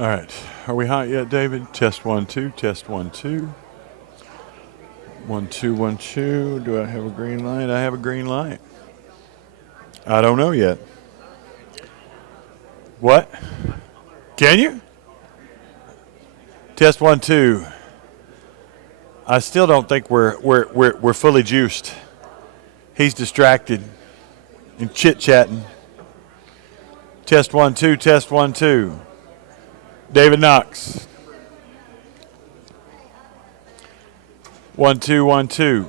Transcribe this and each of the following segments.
All right. Are we hot yet, David? Test 1, 2. Test 1, 2. 1, 2, 1, 2. Do I have a green light? I have a green light. I don't know yet. What? Can you? Test 1, 2. I still don't think we're fully juiced. He's distracted and chit-chatting. Test 1, 2. Test 1, 2. David Knox. 1, 2, 1, 2.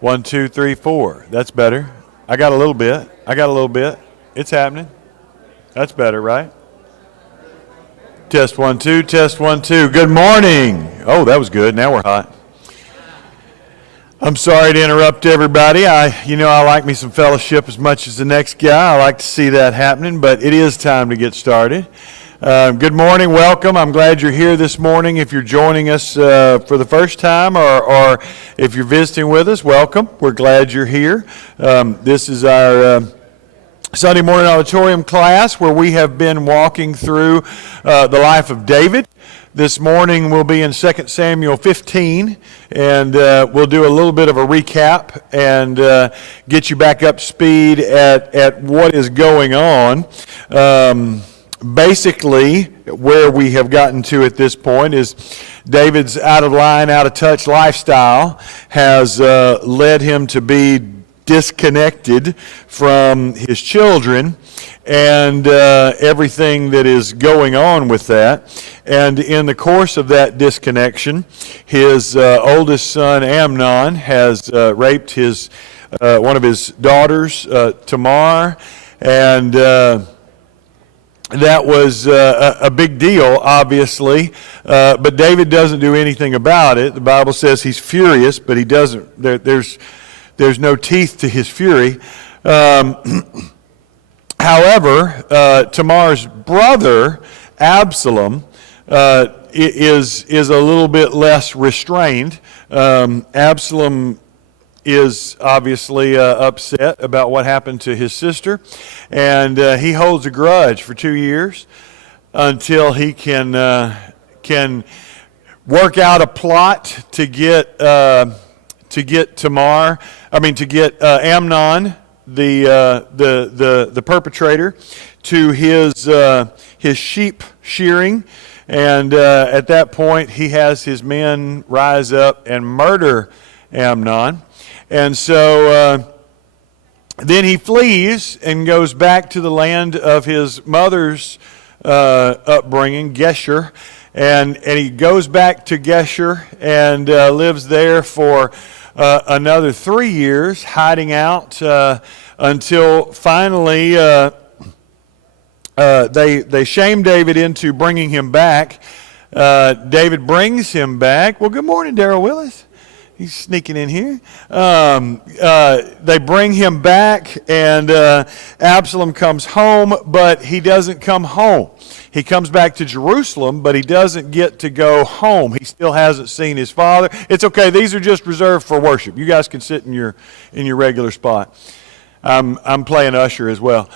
1, 2, 3, 4. That's better. I got a little bit. It's happening. That's better, right? Test 1, 2. Test 1, 2. Good morning. Oh, that was good. Now we're hot. I'm sorry to interrupt everybody. I like me some fellowship as much as the next guy. I like to see that happening, but it is time to get started. Good morning, welcome. I'm glad you're here this morning. If you're joining us for the first time or if you're visiting with us, welcome. We're glad you're here. This is our Sunday morning auditorium class where we have been walking through the life of David. This morning we'll be in 2 Samuel 15, and we'll do a little bit of a recap and get you back up to speed at what is going on. Basically, where we have gotten to at this point is David's out of line, out of touch lifestyle has led him to be disconnected from his children and everything that is going on with that. And in the course of that disconnection, his oldest son, Amnon, has raped one of his daughters, Tamar, and that was a big deal, obviously, but David doesn't do anything about it. The Bible says he's furious, but he doesn't. There's no teeth to his fury. However, Tamar's brother, Absalom, is a little bit less restrained. Absalom is obviously upset about what happened to his sister, and he holds a grudge for 2 years until he can work out a plot to get Amnon, the perpetrator, to his sheep shearing, and at that point he has his men rise up and murder Amnon, and so then he flees and goes back to the land of his mother's upbringing, Geshur, and he goes back to Geshur and lives there for another 3 years, hiding out until finally they shame David into bringing him back. David brings him back. Well, good morning, Darrell Willis. He's sneaking in here. They bring him back, and Absalom comes home, but he doesn't come home. He comes back to Jerusalem, but he doesn't get to go home. He still hasn't seen his father. It's okay. These are just reserved for worship. You guys can sit in your regular spot. I'm playing usher as well.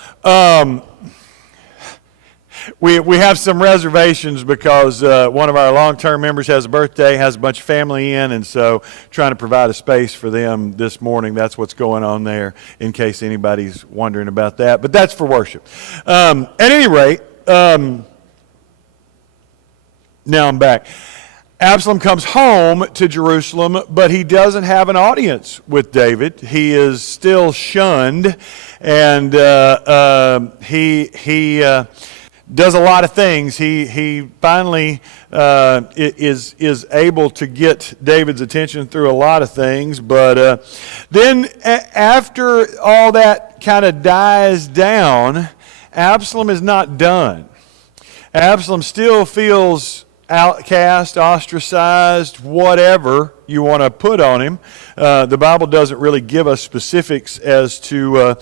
We have some reservations because one of our long-term members has a birthday, has a bunch of family in, and so trying to provide a space for them this morning. That's what's going on there, in case anybody's wondering about that. But that's for worship. At any rate, now I'm back. Absalom comes home to Jerusalem, but he doesn't have an audience with David. He is still shunned, and he does a lot of things. He finally is able to get David's attention through a lot of things, but then after all that kind of dies down, Absalom is not done. Absalom still feels outcast, ostracized, whatever you want to put on him. The Bible doesn't really give us specifics as to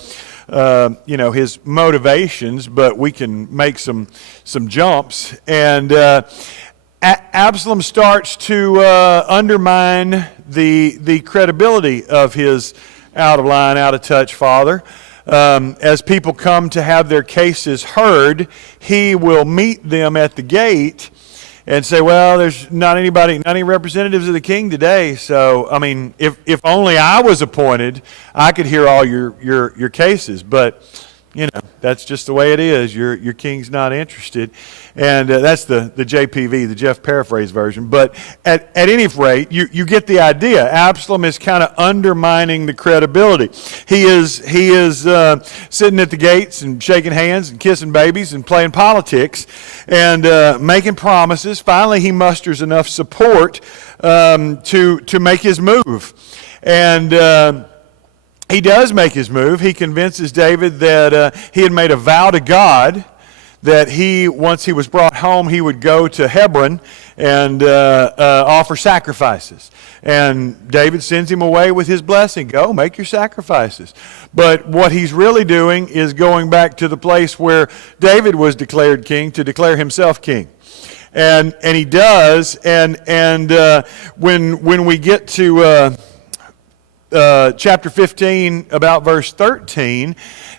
his motivations, but we can make some jumps. And Absalom starts to undermine the credibility of his out of line, out of touch father. as people come to have their cases heard, he will meet them at the gate and say, well, there's not any representatives of the king today. So, I mean, if only I was appointed, I could hear all your cases. But, you know, that's just the way it is. Your king's not interested. And that's the JPV, the Jeff paraphrase version. But at any rate, you get the idea. Absalom is kind of undermining the credibility. He is sitting at the gates and shaking hands and kissing babies and playing politics and making promises. Finally, he musters enough support to make his move. And he does make his move. He convinces David that he had made a vow to God that once he was brought home, he would go to Hebron and offer sacrifices. And David sends him away with his blessing. Go, make your sacrifices. But what he's really doing is going back to the place where David was declared king to declare himself king. And he does. And when we get to chapter 15, about verse 13,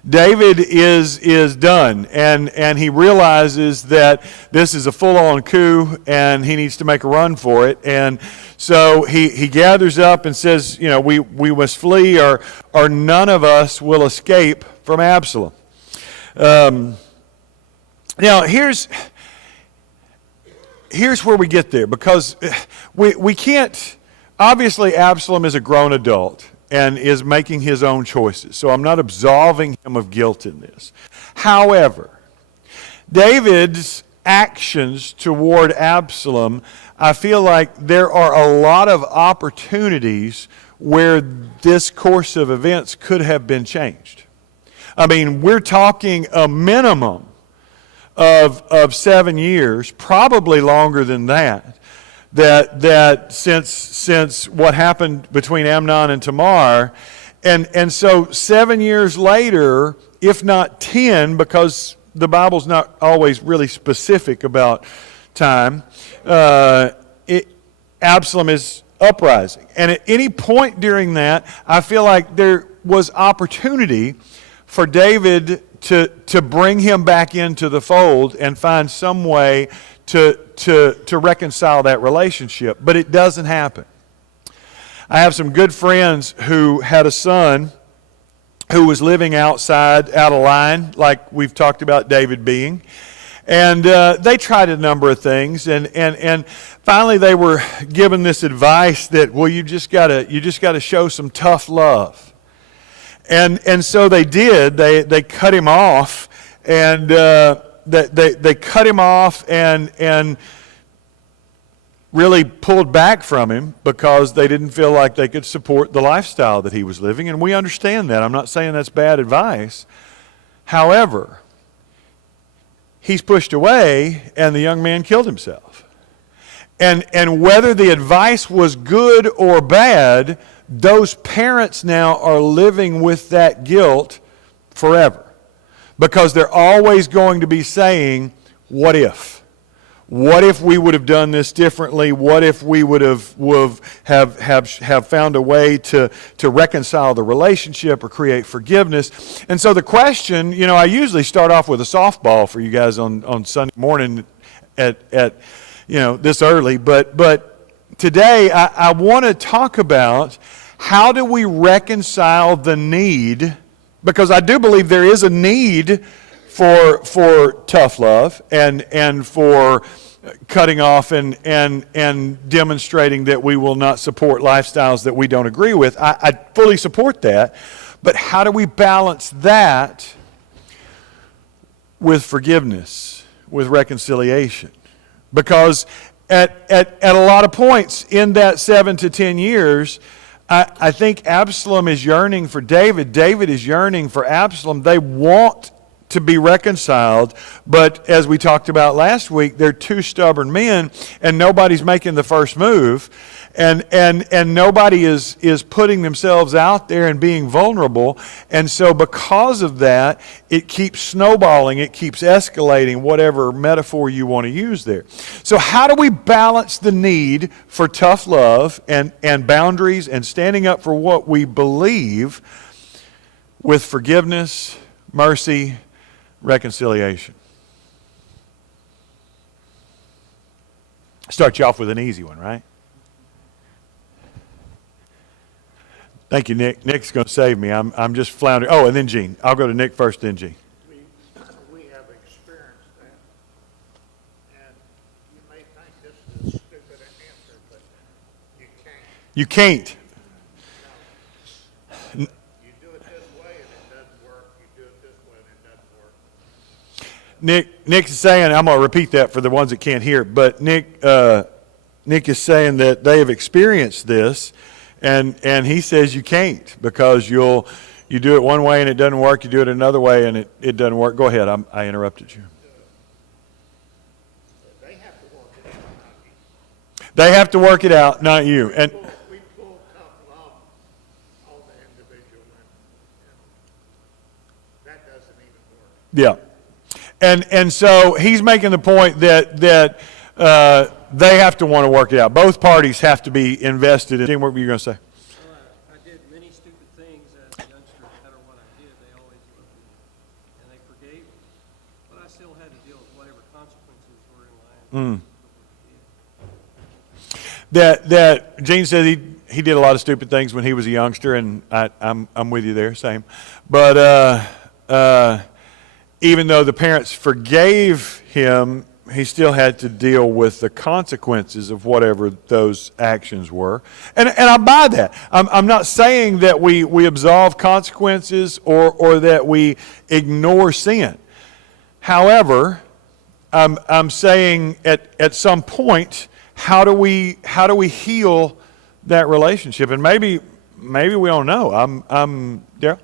David is done, and he realizes that this is a full-on coup, and he needs to make a run for it. And so he gathers up and says, you know, we must flee, or none of us will escape from Absalom. Now here's where we get there, because we can't. Obviously, Absalom is a grown adult and is making his own choices. So I'm not absolving him of guilt in this. However, David's actions toward Absalom, I feel like there are a lot of opportunities where this course of events could have been changed. I mean, we're talking a minimum of 7 years, probably longer than that. That since what happened between Amnon and Tamar, and so 7 years later, if not 10, because the Bible's not always really specific about time, Absalom is uprising. And at any point during that, I feel like there was opportunity for David to bring him back into the fold and find some way to reconcile that relationship, but it doesn't happen. I have some good friends who had a son who was living out of line, like we've talked about David being, and they tried a number of things, and finally they were given this advice that, well, you just gotta show some tough love, and so they did. They cut him off, and they cut him off and really pulled back from him because they didn't feel like they could support the lifestyle that he was living. And we understand that. I'm not saying that's bad advice. However, he's pushed away and the young man killed himself. And whether the advice was good or bad, those parents now are living with that guilt forever. Because they're always going to be saying, what if? What if we would have done this differently? What if we would have found a way to reconcile the relationship or create forgiveness? And so the question, you know, I usually start off with a softball for you guys on Sunday morning at you know, this early. But today I want to talk about how do we reconcile the need, because I do believe there is a need for tough love and for cutting off and demonstrating that we will not support lifestyles that we don't agree with. I fully support that. But how do we balance that with forgiveness, with reconciliation? Because at a lot of points in that 7 to 10 years, I think Absalom is yearning for David. David is yearning for Absalom. They want to be reconciled, but as we talked about last week, they're two stubborn men, and nobody's making the first move, and nobody is putting themselves out there and being vulnerable, and so because of that, it keeps snowballing, it keeps escalating, whatever metaphor you want to use there. So how do we balance the need for tough love and boundaries and standing up for what we believe with forgiveness, mercy, reconciliation. Start you off with an easy one, right? Thank you, Nick. Nick's going to save me. I'm just floundering. Oh, and then Gene. I'll go to Nick first, then Gene. We have experienced that, and you may think this is a stupid answer, but you can't. You can't. You do it this way and it doesn't work. You do it this way and it doesn't work. Nick's saying, I'm going to repeat that for the ones that can't hear, but Nick is saying that they have experienced this, and he says you can't, because you do it one way and it doesn't work, you do it another way and it doesn't work. Go ahead, I interrupted you. They have to work it out, not you. They have to work it out, not you. And We pull tough love on the individual, and that doesn't even work. yeah. And so he's making the point that they have to want to work it out. Both parties have to be invested in. What were you going to say? Well, I did many stupid things as a youngster. No matter what I did, they always loved me, and they forgave me. But I still had to deal with whatever consequences were in line. That Gene says he did a lot of stupid things when he was a youngster, and I'm with you there, same. But even though the parents forgave him, he still had to deal with the consequences of whatever those actions were. And I buy that. I'm not saying that we absolve consequences or that we ignore sin. However, I'm saying at some point, how do we heal that relationship? And maybe we don't know. I'm Daryl.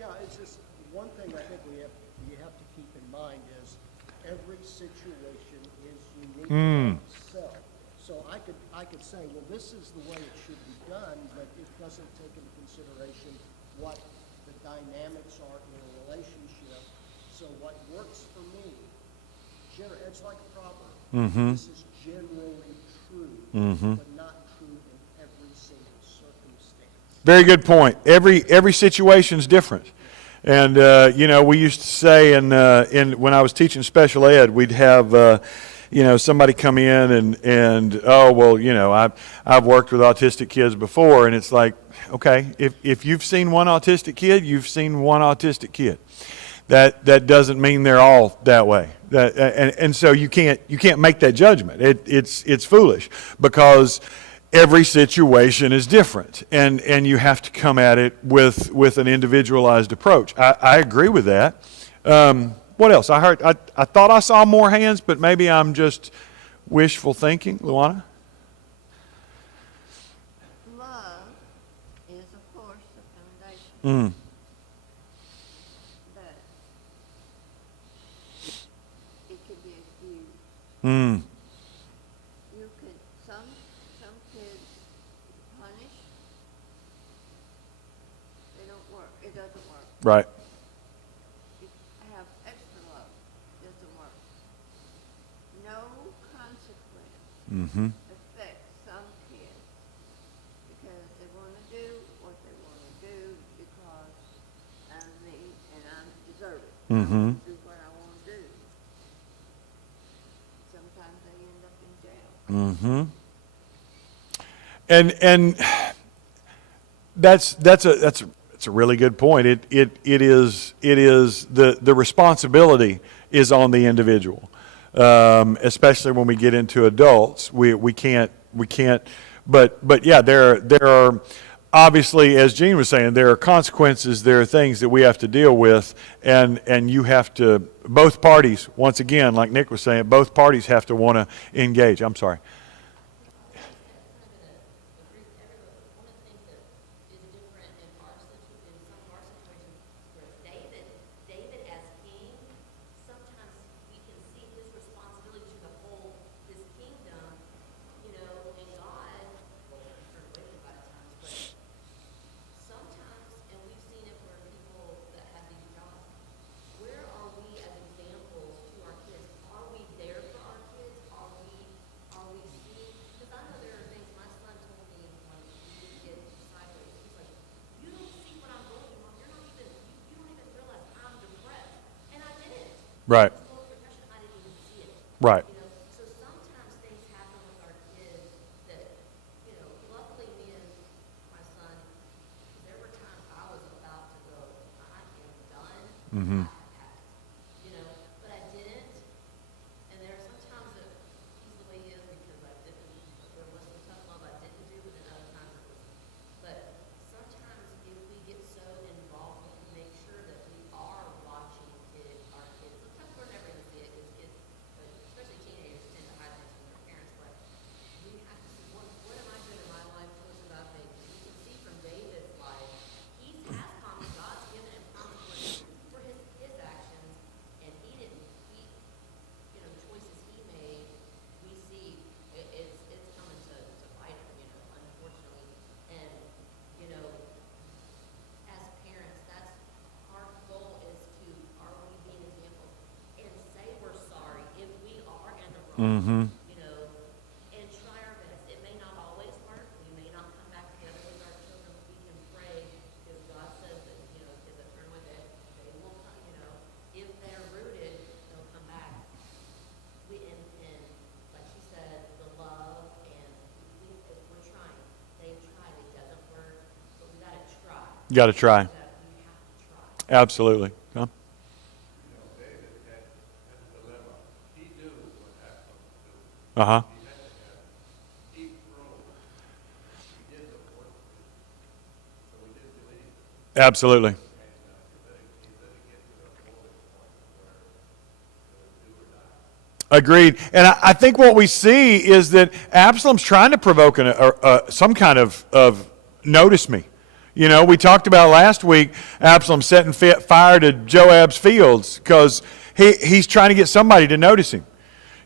Yeah, it's just one thing I think you have to keep in mind is every situation is unique in itself. So I could say, well, this is the way it should be done, but it doesn't take into consideration what the dynamics are in a relationship. So what works for me, it's like a proverb. This is generally true, but not true in every single circumstance. Very good point. Every situation is different. And, we used to say when I was teaching special ed, we'd have, somebody come in and I've worked with autistic kids before, and it's like, okay, if you've seen one autistic kid, you've seen one autistic kid. That doesn't mean they're all that way. And so you can't make that judgment. It's foolish, because every situation is different, and you have to come at it with an individualized approach. I agree with that. What else? I thought I saw more hands, but maybe I'm just wishful thinking. Luana? Love is, of course, the foundation. But it could be abused. You could, some kids punish, they don't work, it doesn't work. Right. You have extra love, doesn't work. No consequence affects some kids because they want to do what they want to do because I'm me and I deserve it. I want to do what I want to do. Sometimes they end up in jail. And that's a really good point. It is the responsibility is on the individual, especially when we get into adults. We can't. But yeah, there are obviously, as Gene was saying, there are consequences. There are things that we have to deal with, and you have to. Both parties, once again, like Nick was saying, both parties have to want to engage. I'm sorry. Right. Full depression, I didn't even see it. Right. You know, so sometimes things happen with our kids that, you know, luckily me and my son, there were times I was about to go, I am done. Mm-hmm. I have had it. You know, but I didn't. And there are some times that he's the way he is because I didn't, there was some tough love I didn't do, but then other times it was. But sometimes if we get so involved, we can make sure that we are watching our kids. Sometimes we're never going to see it because kids, especially teenagers, tend to hide things from their parents. But we have to see what am I doing in my life towards about me? You can see from David's life, he has promised, God's given him promises for his actions, and he didn't. You know, the choices he made, we see it's coming to bite him. You know, unfortunately, and you know, as parents, that's our goal is to are we being examples and say we're sorry if we are in the wrong. Mm-hmm. You know, and try our best. It may not always work. We may not come back together with our children. We can pray because God says that, you know, kids that turn away, they will come, you know, if they're rooted, they'll come back. And like she said, the love and if we're trying. They've tried, it doesn't work, but we gotta try. You got to try. We have to try. Absolutely. Huh? Uh-huh. Absolutely. Agreed. And I think what we see is that Absalom's trying to provoke some kind of notice me. You know, we talked about last week Absalom setting fire to Joab's fields because he's trying to get somebody to notice him.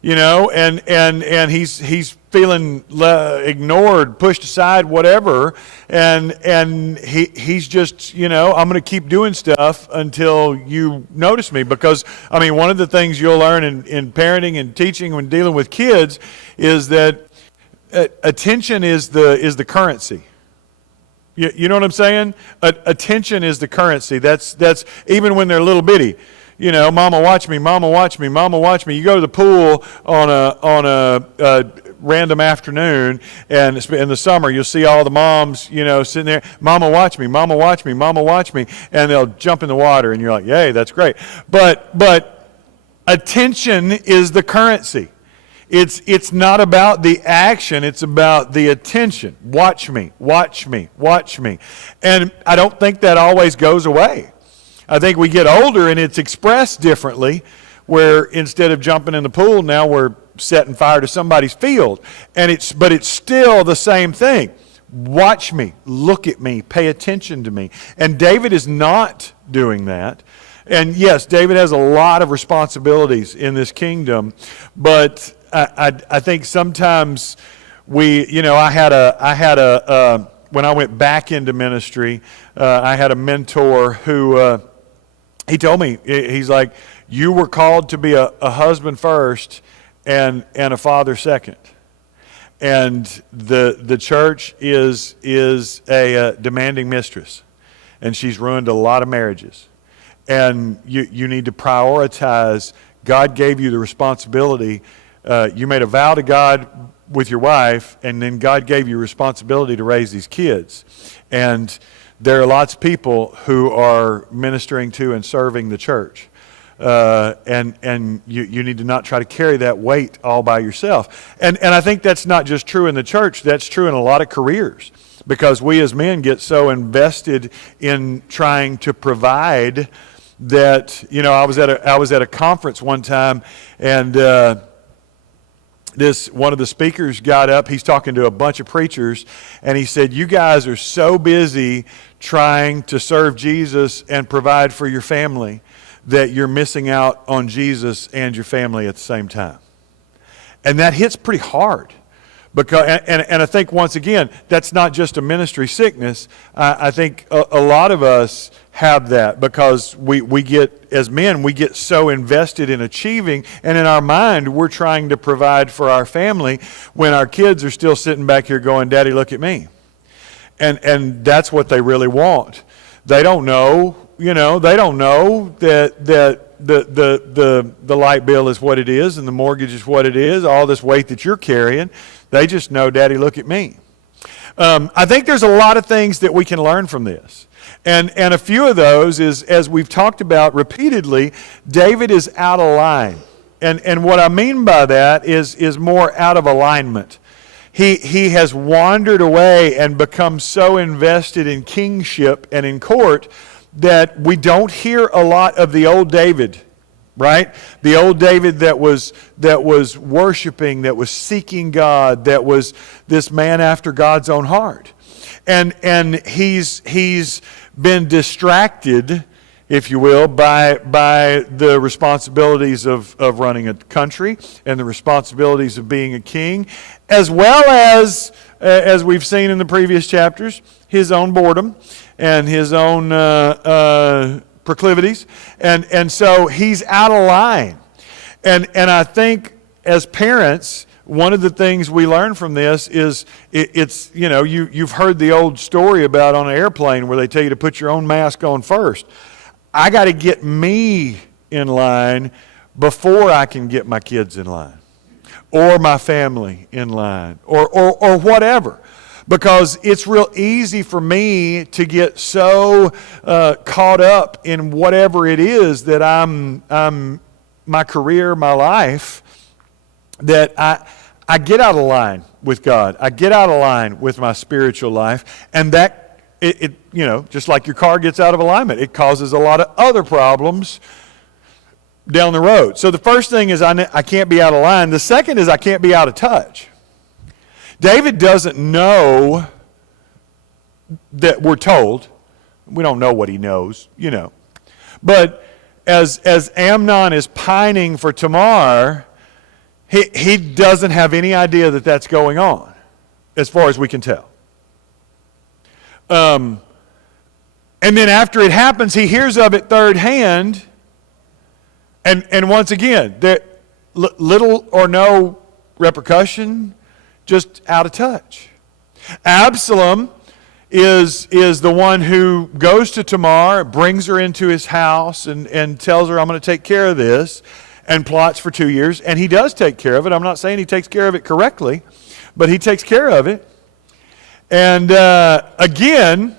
You know, and he's feeling ignored, pushed aside, whatever, and he's just, you know, I'm going to keep doing stuff until you notice me, because I mean, one of the things you'll learn in parenting and teaching when dealing with kids is that attention is the currency. You know what I'm saying? Attention is the currency. That's even when they're little bitty. You know, mama watch me, mama watch me, mama watch me. You go to the pool on a random afternoon, and in the summer you'll see all the moms, you know, sitting there, mama watch me, mama watch me, mama watch me, and they'll jump in the water, and you're like, yay, that's great. But attention is the currency. It's not about the action, it's about the attention. Watch me, watch me, watch me. And I don't think that always goes away. I think we get older and it's expressed differently, where instead of jumping in the pool, now we're setting fire to somebody's field. But it's still the same thing. Watch me, look at me, pay attention to me. And David is not doing that. And yes, David has a lot of responsibilities in this kingdom, but I think sometimes I had a when I went back into ministry, I had a mentor who, he told me, he's like, you were called to be a husband first and a father second. And the church is a demanding mistress, and she's ruined a lot of marriages. And you need to prioritize. God gave you the responsibility. You made a vow to God with your wife, and then God gave you responsibility to raise these kids. And there are lots of people who are ministering to and serving the church. And you need to not try to carry that weight all by yourself. And I think that's not just true in the church, that's true in a lot of careers. Because we as men get so invested in trying to provide that, you know, I was at a conference one time, and one of the speakers got up, he's talking to a bunch of preachers, and he said, you guys are so busy trying to serve Jesus and provide for your family that you're missing out on Jesus and your family at the same time. And that hits pretty hard. Because, and I think, once again, that's not just a ministry sickness. I think a lot of us have that because we get, as men, we get so invested in achieving, and in our mind, we're trying to provide for our family when our kids are still sitting back here going, Daddy, look at me. And that's what they really want. They don't know they don't know that the light bill is what it is and the mortgage is what it is, all this weight that you're carrying. They just know, Daddy, look at me. I think there's a lot of things that we can learn from this. And a few of those is, as we've talked about repeatedly, David is out of line. And what I mean by that is more out of alignment. He has wandered away and become so invested in kingship and in court that we don't hear a lot of the old David, right? The old David that was worshiping, that was seeking God, that was this man after God's own heart. And he's been distracted, if you will, by the responsibilities of running a country and the responsibilities of being a king, as well as we've seen in the previous chapters, his own boredom and his own proclivities. And so he's out of line. And I think as parents, one of the things we learn from this is you've heard the old story about on an airplane where they tell you to put your own mask on first. I got to get me in line before I can get my kids in line or my family in line or whatever. Because it's real easy for me to get so caught up in whatever it is that I'm my career, my life, that I get out of line with God. I get out of line with my spiritual life, and that it just like your car gets out of alignment, it causes a lot of other problems down the road. So the first thing is I can't be out of line. The second is I can't be out of touch. David doesn't know that we're told. We don't know what he knows, But as Amnon is pining for Tamar, he doesn't have any idea that that's going on, as far as we can tell. And then after it happens, he hears of it third hand. And once again, there little or no repercussion, just out of touch. Absalom is the one who goes to Tamar, brings her into his house, and tells her, I'm going to take care of this, and plots for 2 years. And he does take care of it. I'm not saying he takes care of it correctly, but he takes care of it. And again,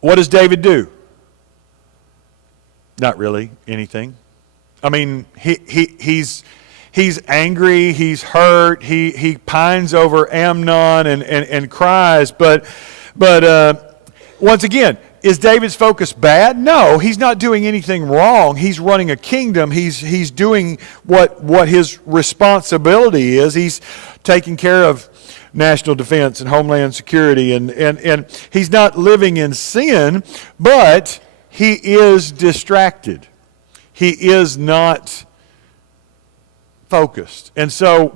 what does David do? Not really anything. I mean, he's angry, he's hurt, he pines over Amnon and cries, but once again, is David's focus bad? No, he's not doing anything wrong. He's running a kingdom. He's doing what his responsibility is. He's taking care of national defense and homeland security, and he's not living in sin, but he is distracted. He is not focused. And so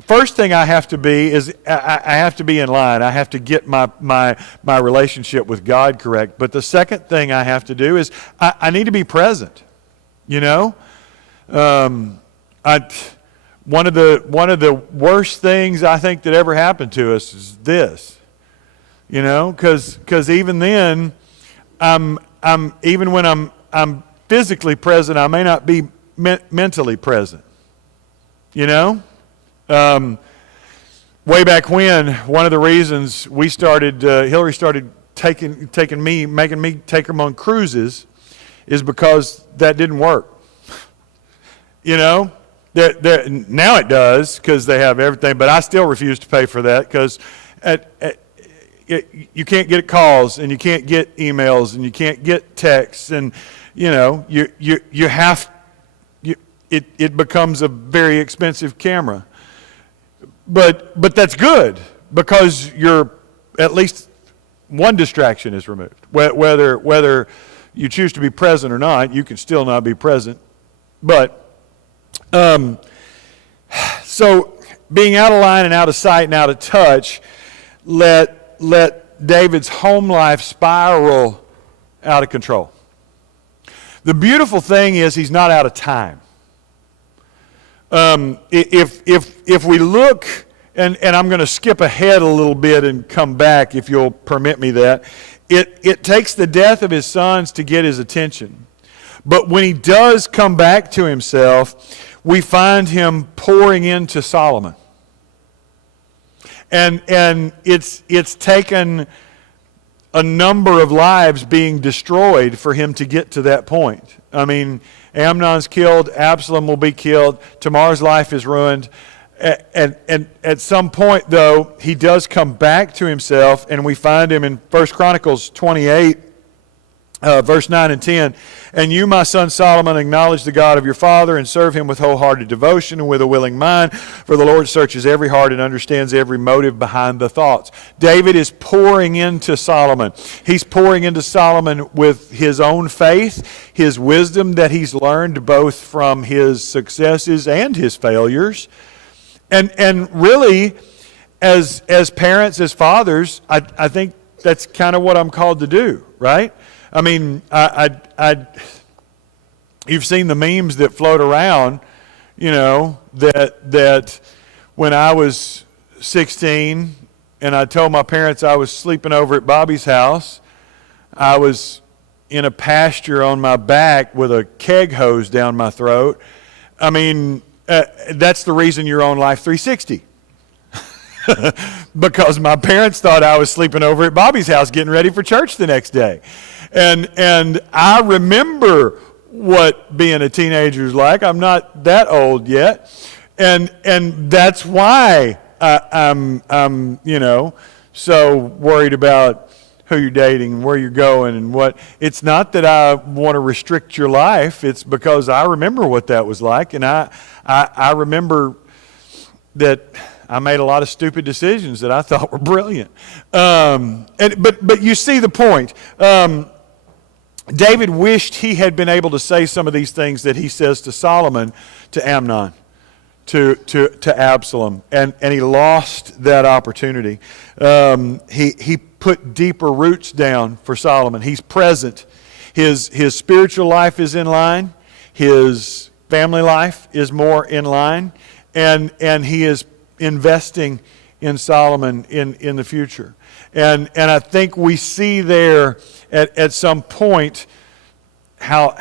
first thing I have to be is I have to be in line. I have to get my relationship with God correct. But the second thing I have to do is I need to be present. One of the worst things I think that ever happened to us is this. Because even then, even when I'm physically present, I may not be mentally present. Way back when, one of the reasons we started, Hillary started making me take them on cruises, is because that didn't work. Now it does because they have everything, but I still refuse to pay for that because you can't get calls and you can't get emails and you can't get texts, and you have. It becomes a very expensive camera. But that's good because at least one distraction is removed. Whether you choose to be present or not, you can still not be present. But so being out of line and out of sight and out of touch let David's home life spiral out of control. The beautiful thing is he's not out of time. If we look, and I'm going to skip ahead a little bit and come back if you'll permit me that. it takes the death of his sons to get his attention. But when he does come back to himself, we find him pouring into Solomon. And it's taken a number of lives being destroyed for him to get to that point. I mean, Amnon's killed, Absalom will be killed, Tamar's life is ruined. And at some point, though, he does come back to himself, and we find him in 1 Chronicles 28, verse 9 and 10. And you, my son Solomon, acknowledge the God of your father and serve him with wholehearted devotion and with a willing mind, for the Lord searches every heart and understands every motive behind the thoughts. David is pouring into Solomon. He's pouring into Solomon with his own faith, his wisdom that he's learned both from his successes and his failures. And really, as parents, as fathers, I think that's kind of what I'm called to do, right? I mean, you've seen the memes that float around, you know, that when I was 16 and I told my parents I was sleeping over at Bobby's house, I was in a pasture on my back with a keg hose down my throat. I mean, that's the reason you're on Life 360. Because my parents thought I was sleeping over at Bobby's house getting ready for church the next day. And I remember what being a teenager is like. I'm not that old yet. And that's why I'm you know, so worried about who you're dating and where you're going and what. It's not that I want to restrict your life. It's because I remember what that was like. And I remember that I made a lot of stupid decisions that I thought were brilliant. But you see the point. David wished he had been able to say some of these things that he says to Solomon, to Amnon, to Absalom, and he lost that opportunity. He put deeper roots down for Solomon. He's present. His spiritual life is in line. His family life is more in line, and he is investing in Solomon in the future. And I think we see there at some point how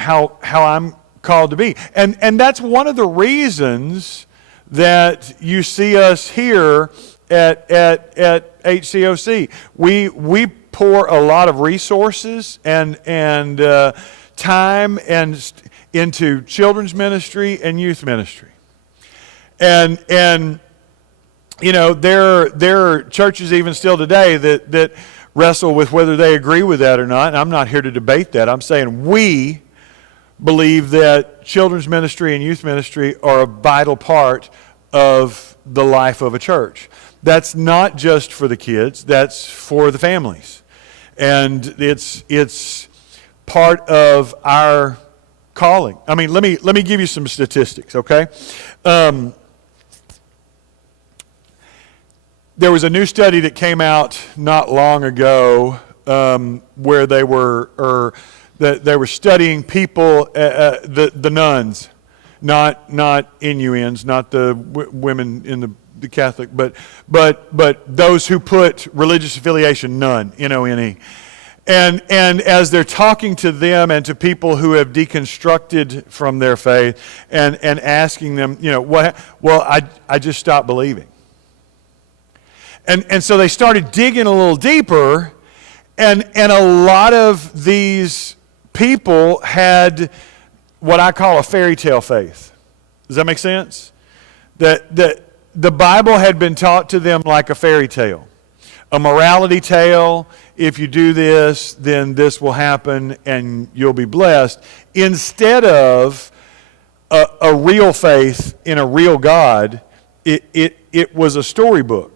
I'm called to be. And that's one of the reasons that you see us here at HCOC. We pour a lot of resources and time into children's ministry and youth ministry. And you know, there are churches even still today that wrestle with whether they agree with that or not. And I'm not here to debate that. I'm saying we believe that children's ministry and youth ministry are a vital part of the life of a church. That's not just for the kids, that's for the families. And it's part of our calling. I mean, let me give you some statistics, okay? There was a new study that came out not long ago where they were studying people, the nuns, not NUNs, not the women in the Catholic, but those who put religious affiliation, nun, N-O-N-E. And as they're talking to them and to people who have deconstructed from their faith and asking them, you know, well, I just stopped believing. And so they started digging a little deeper, and a lot of these people had what I call a fairy tale faith. Does that make sense? That the Bible had been taught to them like a fairy tale, a morality tale. If you do this, then this will happen and you'll be blessed, instead of a real faith in a real God. It was a storybook.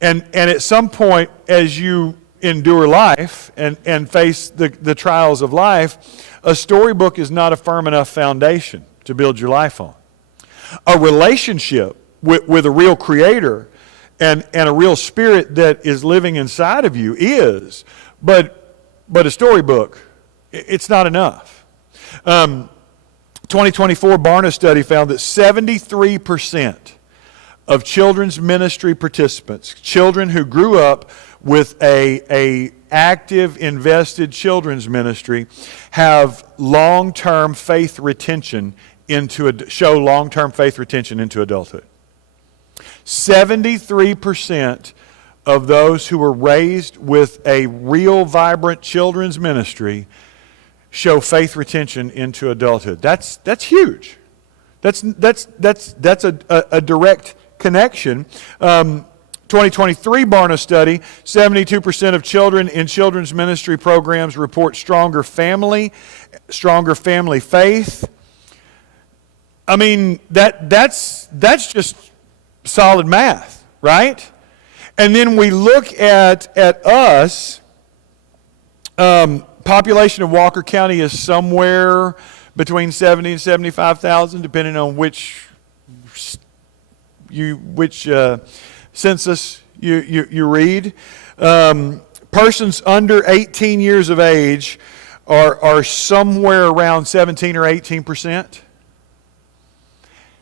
And at some point, as you endure life and face the trials of life, a storybook is not a firm enough foundation to build your life on. A relationship with a real creator and a real spirit that is living inside of you is, but a storybook, it's not enough. 2024 Barna study found that 73% of children's ministry participants, children who grew up with a active, invested children's ministry have long-term faith retention show long-term faith retention into adulthood. 73% of those who were raised with a real, vibrant children's ministry show faith retention into adulthood. That's huge. That's a direct connection. 2023 Barna study, 72% of children in children's ministry programs report stronger family faith. I mean, that's just solid math, right? And then we look at us. Population of Walker County is somewhere between 70 and 75,000, depending on which census you read. Persons under 18 years of age are somewhere around 17 or 18%.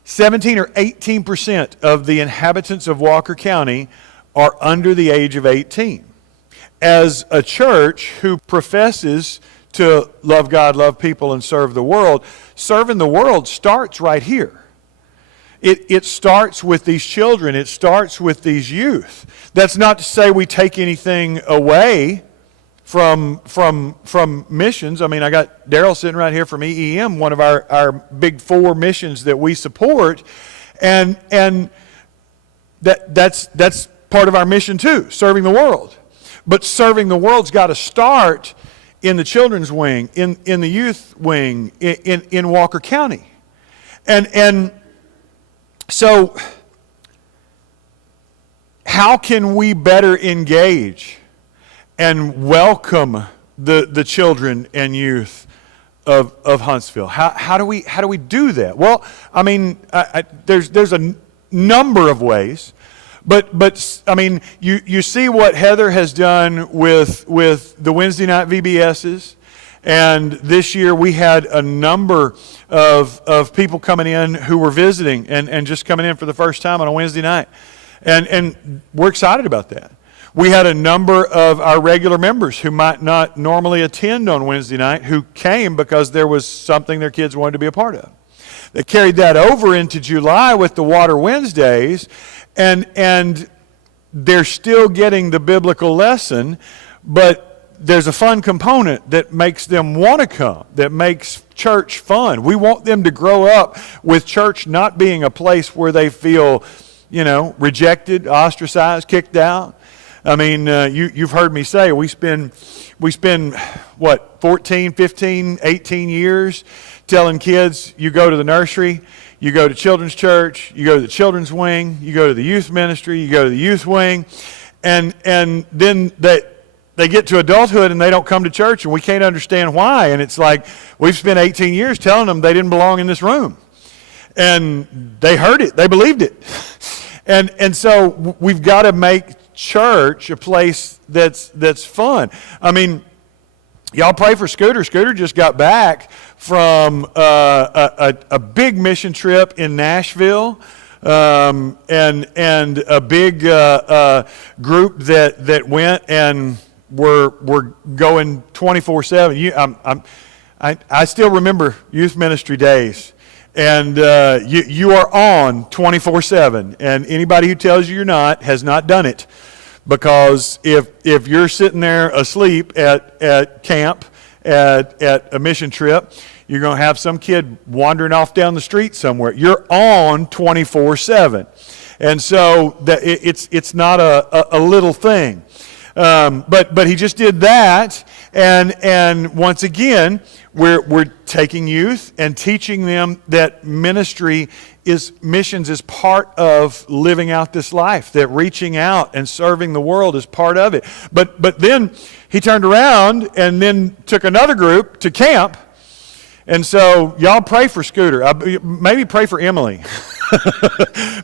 17 or 18% of the inhabitants of Walker County are under the age of 18. As a church who professes to love God, love people, and serve the world, serving the world starts right here. It starts with these children. It starts with these youth. That's not to say we take anything away from missions. I mean, I got Daryl sitting right here from EEM, one of our big 4 missions that we support, and that's part of our mission too, serving the world. But serving the world's got to start in the children's wing, in the youth wing, in Walker County, and so how can we better engage and welcome the children and youth of Huntsville? How do we do that? Well, I mean, there's a number of ways, but I mean, you see what Heather has done with the Wednesday night VBSs, and this year we had a number of people coming in who were visiting and just coming in for the first time on a Wednesday night, and we're excited about that. We had a number of our regular members who might not normally attend on Wednesday night who came because there was something their kids wanted to be a part of. They carried that over into July with the Water Wednesdays, and they're still getting the biblical lesson, but there's a fun component that makes them want to come, that makes church fun. We want them to grow up with church not being a place where they feel, rejected, ostracized, kicked out. I mean, you've heard me say we spend what, 14, 15, 18 years telling kids, you go to the nursery, you go to children's church, you go to the children's wing, you go to the youth ministry, you go to the youth wing, and then they get to adulthood and they don't come to church, and we can't understand why. And it's like we've spent 18 years telling them they didn't belong in this room, and they heard it, they believed it, and so we've got to make church a place that's fun. I mean, y'all pray for Scooter. Scooter just got back from a big mission trip in Nashville, and a big group that went and were going 24/7. I still remember youth ministry days, and you are on 24/7, and anybody who tells you you're not has not done it. Because if you're sitting there asleep at camp, at a mission trip, you're going to have some kid wandering off down the street somewhere. You're on 24/7. And so it's not a little thing. But he just did that, and once again, we're taking youth and teaching them that missions is part of living out this life, that reaching out and serving the world is part of it. But then he turned around and then took another group to camp, and so y'all pray for Scooter. Maybe pray for Emily.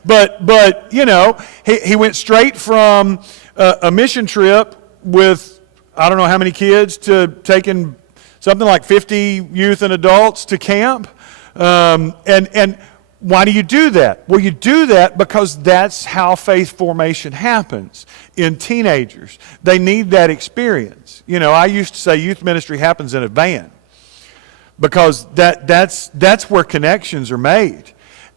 but he went straight from a mission trip with I don't know how many kids to taking something like 50 youth and adults to camp, and Why do you do that? Well, you do that because that's how faith formation happens in teenagers. They need that experience. You know, I used to say youth ministry happens in a van because that's where connections are made.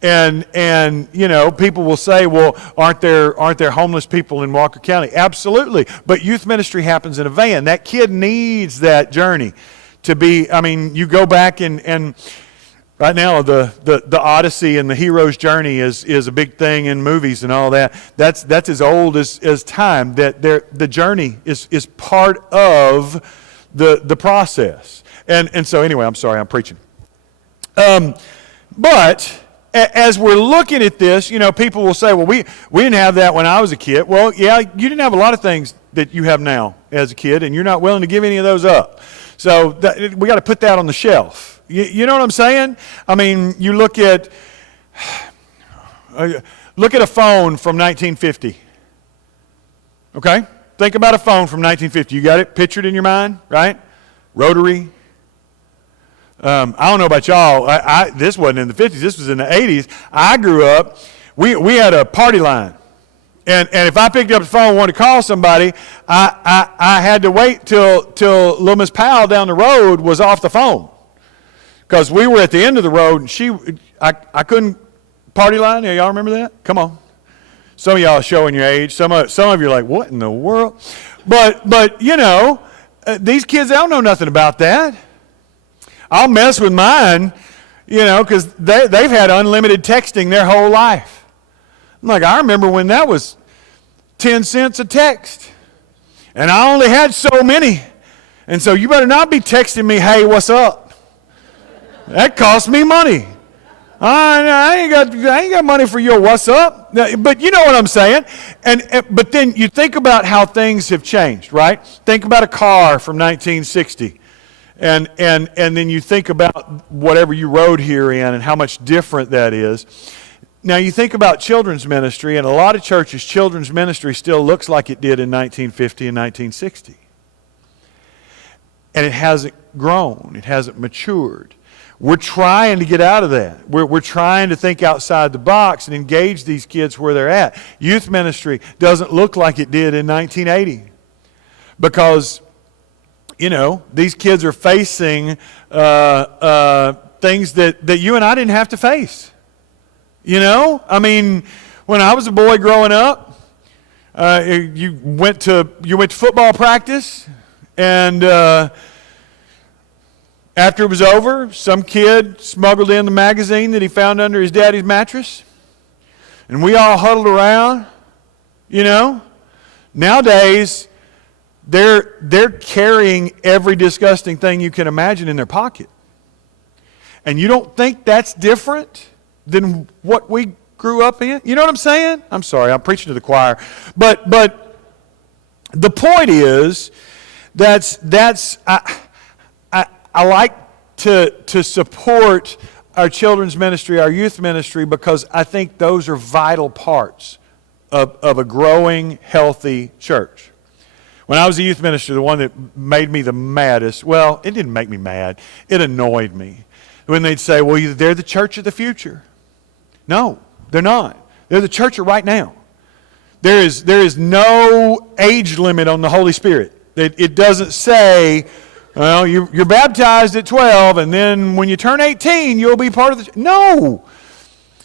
And you know, people will say, well, aren't there homeless people in Walker County? Absolutely. But youth ministry happens in a van. That kid needs that journey to be, I mean, you go back and right now the Odyssey and the hero's journey is a big thing in movies and all that. That's as old as time. That the journey is part of the process. And so anyway, I'm sorry, I'm preaching. But as we're looking at this, you know, people will say, well, we didn't have that when I was a kid. Well, yeah, you didn't have a lot of things that you have now as a kid, and you're not willing to give any of those up. So we got to put that on the shelf. You know what I'm saying? I mean, you look at a phone from 1950. Okay? Think about a phone from 1950. You got it pictured in your mind, right? Rotary. I don't know about y'all. This wasn't in the 50s. This was in the 80s. I grew up. We had a party line, and if I picked up the phone and wanted to call somebody, I had to wait till little Miss Powell down the road was off the phone, because we were at the end of the road, and I couldn't party line. Y'all remember that? Come on. Some of y'all are showing your age. Some of you are like, what in the world? But you know, these kids, they don't know nothing about that. I'll mess with mine, you know, because they've had unlimited texting their whole life. I'm like, I remember when that was 10 cents a text, and I only had so many. And so you better not be texting me, hey, what's up? That cost me money. I ain't got money for your what's up. But you know what I'm saying. But then you think about how things have changed, right? Think about a car from 1960. And then you think about whatever you rode here in and how much different that is. Now you think about children's ministry, and a lot of churches, children's ministry still looks like it did in 1950 and 1960. And it hasn't grown. It hasn't matured. We're trying to get out of that. We're trying to think outside the box and engage these kids where they're at. Youth ministry doesn't look like it did in 1980 because, you know, these kids are facing things that you and I didn't have to face. You know? I mean, when I was a boy growing up, you went to football practice, and after it was over, some kid smuggled in the magazine that he found under his daddy's mattress, and we all huddled around, you know? Nowadays, they're carrying every disgusting thing you can imagine in their pocket. And you don't think that's different than what we grew up in? You know what I'm saying? I'm sorry, I'm preaching to the choir. But the point is I like to support our children's ministry, our youth ministry, because I think those are vital parts of a growing, healthy church. When I was a youth minister, the one that made me the maddest, well, it didn't make me mad. It annoyed me. When they'd say, well, they're the church of the future. No, they're not. They're the church of right now. There is no age limit on the Holy Spirit. It doesn't say, well, you're baptized at 12, and then when you turn 18, you'll be part of the... No!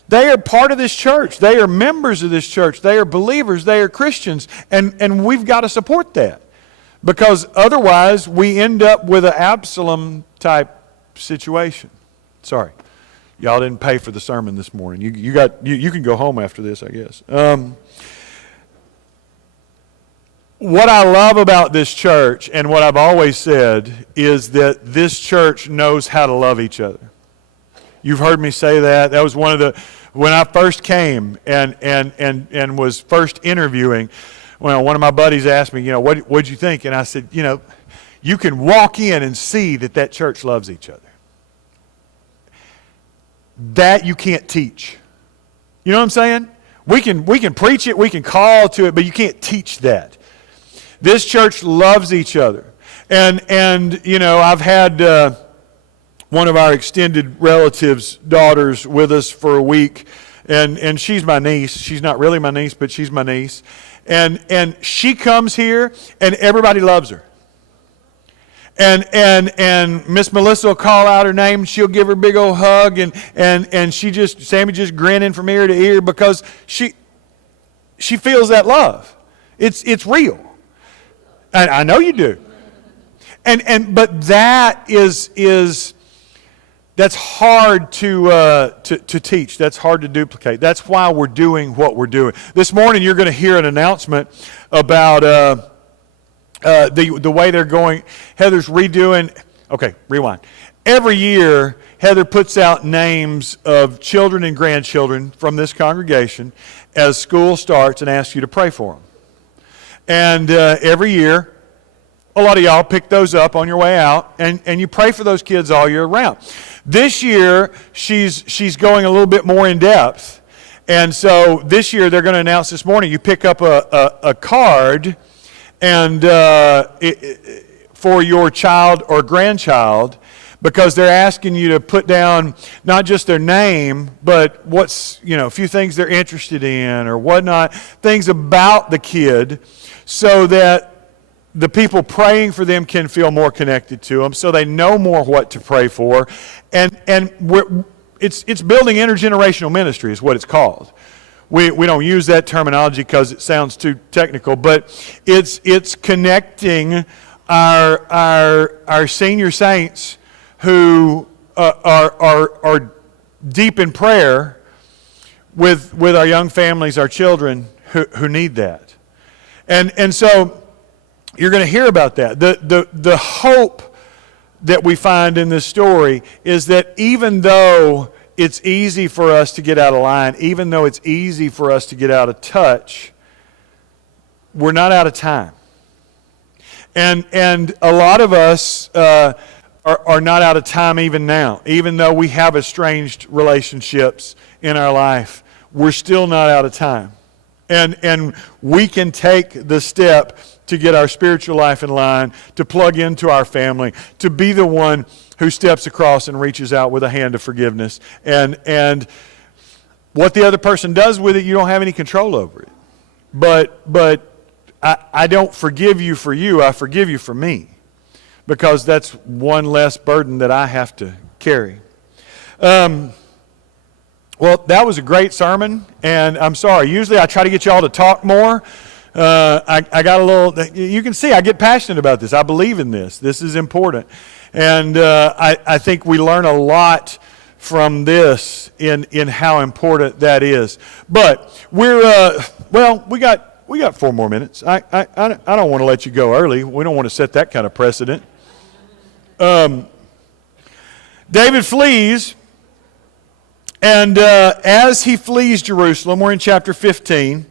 They are part of this church. They are members of this church. They are believers. They are Christians. And we've got to support that. Because otherwise, we end up with an Absalom-type situation. Sorry. Y'all didn't pay for the sermon this morning. You can go home after this, I guess. What I love about this church, and what I've always said, is that this church knows how to love each other. You've heard me say that. That was one of the, when I first came and was first interviewing, well, one of my buddies asked me, what'd you think? And I said, you can walk in and see that church loves each other. That you can't teach. You know what I'm saying? We can preach it, we can call to it, but you can't teach that. This church loves each other. And I've had one of our extended relatives' daughters with us for a week, and she's my niece. She's not really my niece, but she's my niece. And she comes here, and everybody loves her. And Miss Melissa will call out her name, and she'll give her a big old hug, and Sammy just grinning from ear to ear because she feels that love. It's real. I know you do. But that's hard to teach. That's hard to duplicate. That's why we're doing what we're doing. This morning you're going to hear an announcement about the way they're going. Heather's redoing. Okay, rewind. Every year, Heather puts out names of children and grandchildren from this congregation as school starts and asks you to pray for them. And every year, a lot of y'all pick those up on your way out, and you pray for those kids all year round. This year, she's going a little bit more in depth. And so this year, they're going to announce this morning, you pick up a card and for your child or grandchild, because they're asking you to put down not just their name, but what's, a few things they're interested in or whatnot, things about the kid, so that the people praying for them can feel more connected to them, so they know more what to pray for. And it's building intergenerational ministry is what it's called. We don't use that terminology because it sounds too technical, but it's connecting our senior saints who are deep in prayer with our young families, our children who need that. And so you're going to hear about that. The hope that we find in this story is that even though it's easy for us to get out of line, even though it's easy for us to get out of touch, we're not out of time. And a lot of us are not out of time even now. Even though we have estranged relationships in our life, we're still not out of time. And we can take the step to get our spiritual life in line, to plug into our family, to be the one who steps across and reaches out with a hand of forgiveness. And what the other person does with it, you don't have any control over it. But I don't forgive you for you, I forgive you for me, because that's one less burden that I have to carry. Well, that was a great sermon, and I'm sorry. Usually I try to get y'all to talk more. I got a little, you can see I get passionate about this. I believe in this. This is important. And I think we learn a lot from this in how important that is. But we're, we got 4 more minutes. I don't want to let you go early. We don't want to set that kind of precedent. David flees. And as he flees Jerusalem, we're in chapter 15,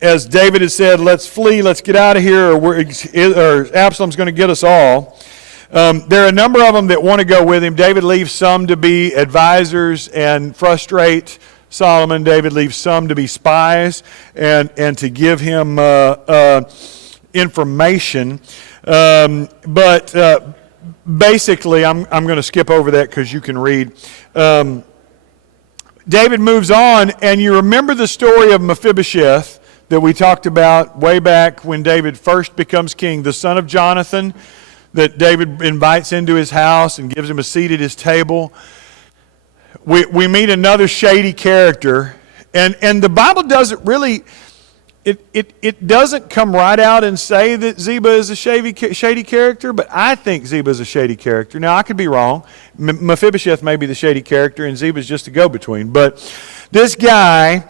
as David has said, let's flee, let's get out of here, or Absalom's going to get us all. There are a number of them that want to go with him. David leaves some to be advisors and frustrate Solomon. David leaves some to be spies and to give him information. But basically, I'm going to skip over that because you can read. David moves on, and you remember the story of Mephibosheth that we talked about way back when David first becomes king, the son of Jonathan that David invites into his house and gives him a seat at his table. We meet another shady character, and the Bible doesn't really... It doesn't come right out and say that Ziba is a shady character, but I think Ziba is a shady character. Now, I could be wrong. Mephibosheth may be the shady character, and Ziba is just a go-between. But this guy,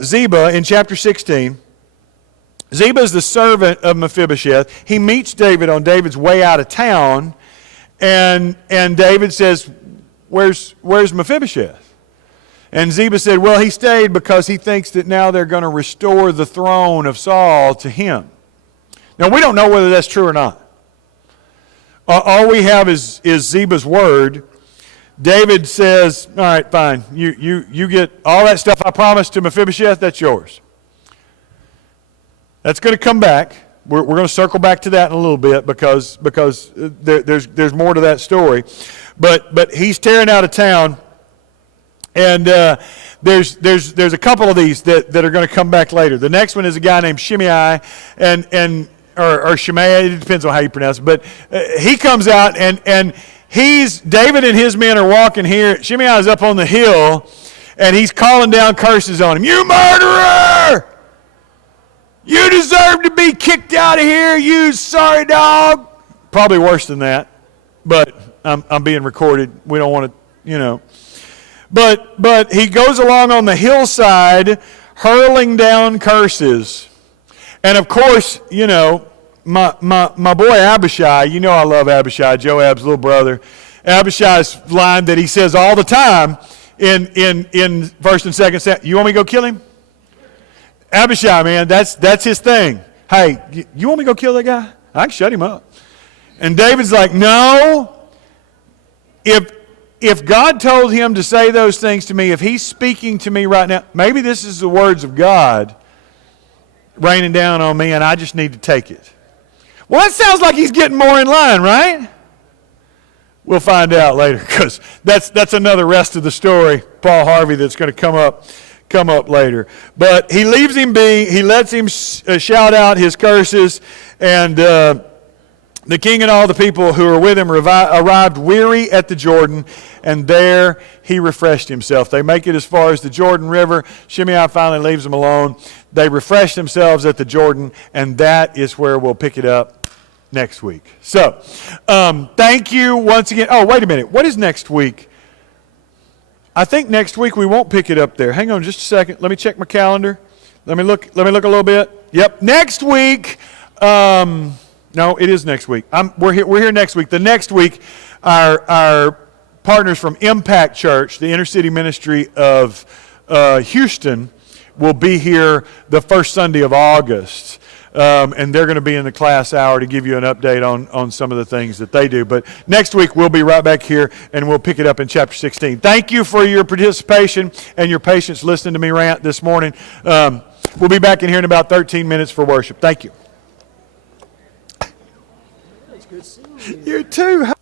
Ziba, in chapter 16, Ziba is the servant of Mephibosheth. He meets David on David's way out of town, and David says, where's Mephibosheth? And Ziba said, well, he stayed because he thinks that now they're going to restore the throne of Saul to him. Now, we don't know whether that's true or not. All we have is Ziba's word. David says, all right, fine. You get all that stuff I promised to Mephibosheth, that's yours. That's going to come back. We're going to circle back to that in a little bit because there's more to that story. But he's tearing out of town, and there's a couple of these that are going to come back later. The next one is a guy named Shimei, or Shimei. It depends on how you pronounce it. But he comes out, and David and his men are walking here. Shimei is up on the hill, and he's calling down curses on him. You murderer! You deserve to be kicked out of here, you sorry dog. Probably worse than that, but I'm being recorded. We don't want to, But he goes along on the hillside, hurling down curses. And of course, my boy Abishai, I love Abishai, Joab's little brother. Abishai's line that he says all the time in 1st and 2nd Samuel, you want me to go kill him? Abishai, man, that's his thing. Hey, you want me to go kill that guy? I can shut him up. And David's like, no. If God told him to say those things to me, if he's speaking to me right now, maybe this is the words of God raining down on me, and I just need to take it. Well, that sounds like he's getting more in line, right? We'll find out later, because that's another rest of the story, Paul Harvey, that's going to come up later. But he leaves him be. He lets him shout out his curses, and the king and all the people who were with him arrived weary at the Jordan, and there he refreshed himself. They make it as far as the Jordan River. Shimei finally leaves them alone. They refresh themselves at the Jordan, and that is where we'll pick it up next week. So, thank you once again. Oh, wait a minute. What is next week? I think next week we won't pick it up there. Hang on just a second. Let me check my calendar. Let me look a little bit. Yep, next week. No, it is next week. We're here next week. The next week, our partners from Impact Church, the inner city ministry of Houston, will be here the first Sunday of August. And they're going to be in the class hour to give you an update on some of the things that they do. But next week, we'll be right back here, and we'll pick it up in chapter 16. Thank you for your participation and your patience listening to me rant this morning. We'll be back in here in about 13 minutes for worship. Thank you. It's good seeing you. You too.